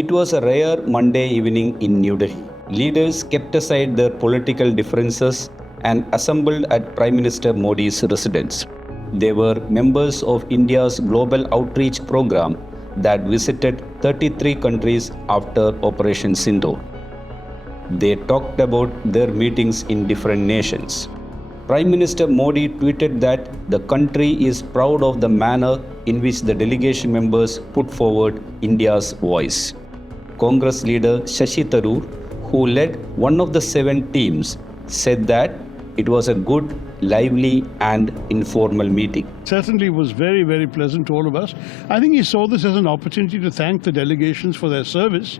It was a rare Monday evening in New Delhi. Leaders kept aside their political differences and assembled at Prime Minister Modi's residence. They were members of India's global outreach program that visited 33 countries after Operation Sindoor. They talked about their meetings in different nations. Prime Minister Modi tweeted that the country is proud of the manner in which the delegation members put forward India's voice. Congress leader Shashi Tharoor, who led one of the 7 teams, said that it was a good, lively and informal meeting. Certainly was very, very pleasant to all of us. I think he saw this as an opportunity to thank the delegations for their service,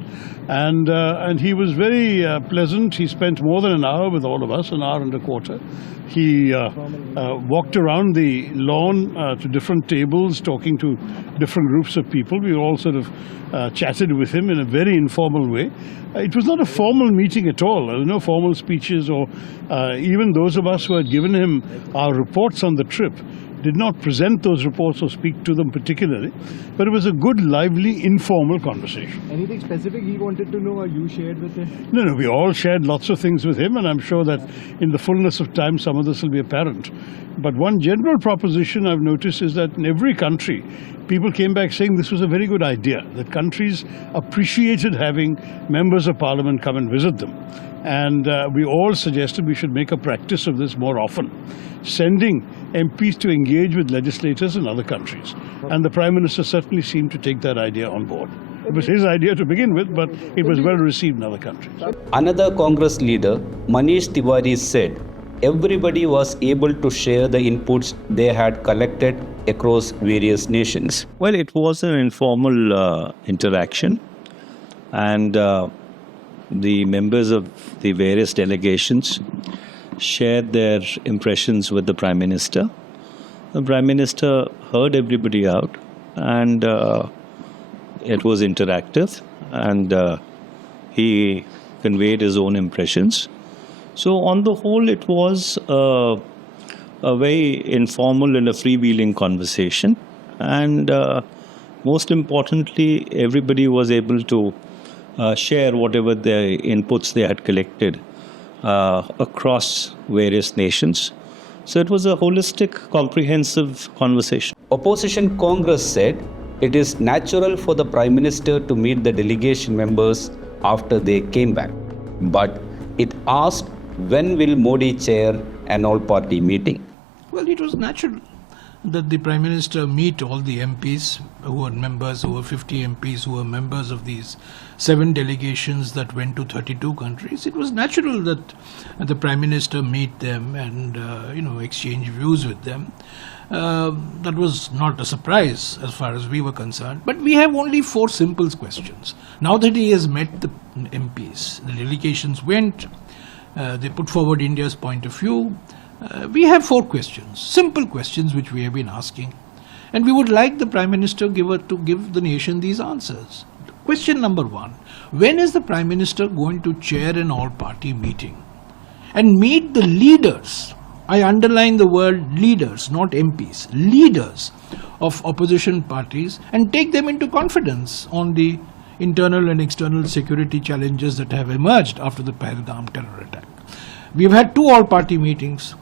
and he was very pleasant. He spent more than an hour with all of us, an hour and a quarter. He walked around the lawn to different tables, talking to different groups of people. We all sort of chatted with him in a very informal way. It was not a formal meeting at all. There were no formal speeches, or even those of us who had given him our reports on the trip did not present those reports or speak to them particularly, but it was a good, lively, informal conversation. Anything specific he wanted to know or you shared with him? No, we all shared lots of things with him, and I'm sure that in the fullness of time some of this will be apparent. But one general proposition I've noticed is that in every country, people came back saying this was a very good idea, that countries appreciated having members of parliament come and visit them. And we all suggested we should make a practice of this more often, sending MPs to engage with legislators in other countries. And the Prime Minister certainly seemed to take that idea on board. It was his idea to begin with, but it was well received in other countries. Another Congress leader, Manish Tiwari, said everybody was able to share the inputs they had collected across various nations. Well, it was an informal interaction, and the members of the various delegations shared their impressions with the Prime Minister. The Prime Minister heard everybody out, and it was interactive, and he conveyed his own impressions. So on the whole, it was a very informal and a freewheeling conversation, and most importantly, everybody was able to share whatever the inputs they had collected across various nations. So it was a holistic, comprehensive conversation. Opposition Congress said it is natural for the Prime Minister to meet the delegation members after they came back. But it asked, when will Modi chair an all-party meeting? Well, it was natural that the Prime Minister meet all the MPs who were members, who were 50 MPs who were members of these 7 delegations that went to 32 countries. It was natural that the Prime Minister meet them and exchange views with them. That was not a surprise as far as we were concerned. But we have only 4 simple questions. Now that he has met the MPs, the delegations went, they put forward India's point of view. We have 4 questions, simple questions which we have been asking, and we would like the Prime Minister to give the nation these answers. Question number 1, when is the Prime Minister going to chair an all-party meeting and meet the leaders? I underline the word leaders, not MPs, leaders of opposition parties, and take them into confidence on the internal and external security challenges that have emerged after the Pahalgam terror attack. We have had 2 all-party meetings.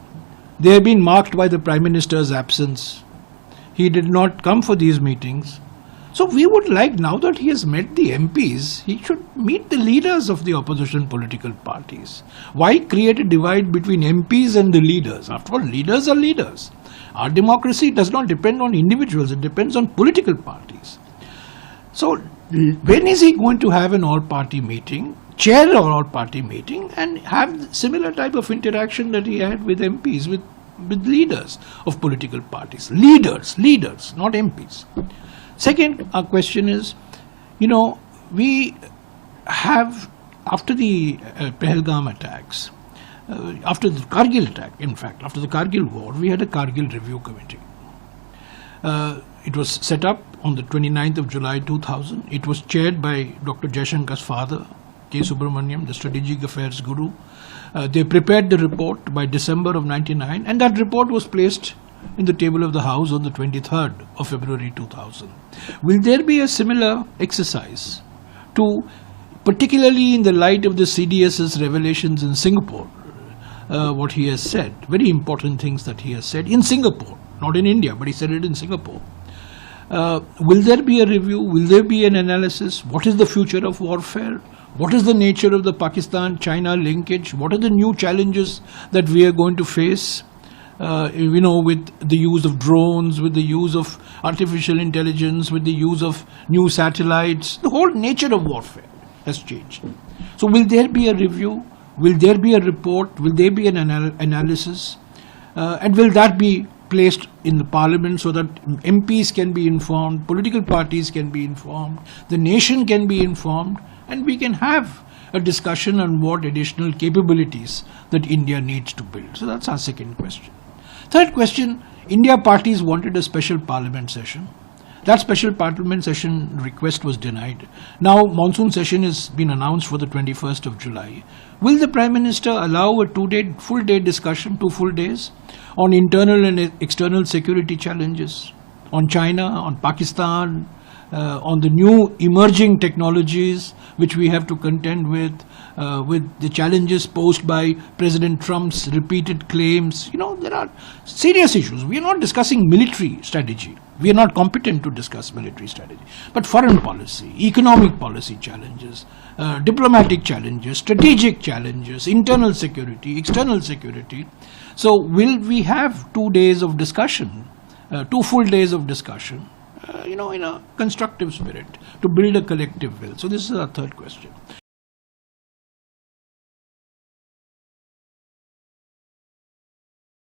They have been marked by the Prime Minister's absence. He did not come for these meetings. So we would like, now that he has met the MPs, he should meet the leaders of the opposition political parties. Why create a divide between MPs and the leaders? After all, leaders are leaders. Our democracy does not depend on individuals, it depends on political parties. So when is he going to have an all-party meeting, chair an all-party meeting, and have similar type of interaction that he had with MPs, with leaders of political parties? Leaders, not MPs. Second, our question is, we have, after the Pahalgam attacks, after the Kargil attack, in fact, after the Kargil war, we had a Kargil review committee. It was set up on the 29th of July 2000. It was chaired by Dr. Jaishankar's father, K. Subramaniam, the strategic affairs guru. They prepared the report by December of 99, and that report was placed in the table of the House on the 23rd of February 2000. Will there be a similar exercise to, particularly in the light of the CDS's revelations in Singapore, what he has said, very important things that he has said in Singapore, not in India, but he said it in Singapore. Will there be a review? Will there be an analysis? What is the future of warfare? What is the nature of the Pakistan-China linkage? What are the new challenges that we are going to face? With the use of drones, with the use of artificial intelligence, with the use of new satellites, the whole nature of warfare has changed. So will there be a review? Will there be a report? Will there be an analysis? And will that be placed in the parliament so that MPs can be informed, political parties can be informed, the nation can be informed, and we can have a discussion on what additional capabilities that India needs to build. So that's our second question. Third question, India parties wanted a special parliament session. That special parliament session request was denied. Now monsoon session has been announced for the 21st of July. Will the Prime Minister allow a full day discussion, 2 full days, on internal and external security challenges, on China, on Pakistan, on the new emerging technologies which we have to contend with the challenges posed by President Trump's repeated claims? There are serious issues. We are not discussing military strategy. We are not competent to discuss military strategy. But foreign policy, economic policy challenges, diplomatic challenges, strategic challenges, internal security, external security. So will we have 2 days of discussion, 2 full days of discussion, in a constructive spirit to build a collective will? So this is our third question.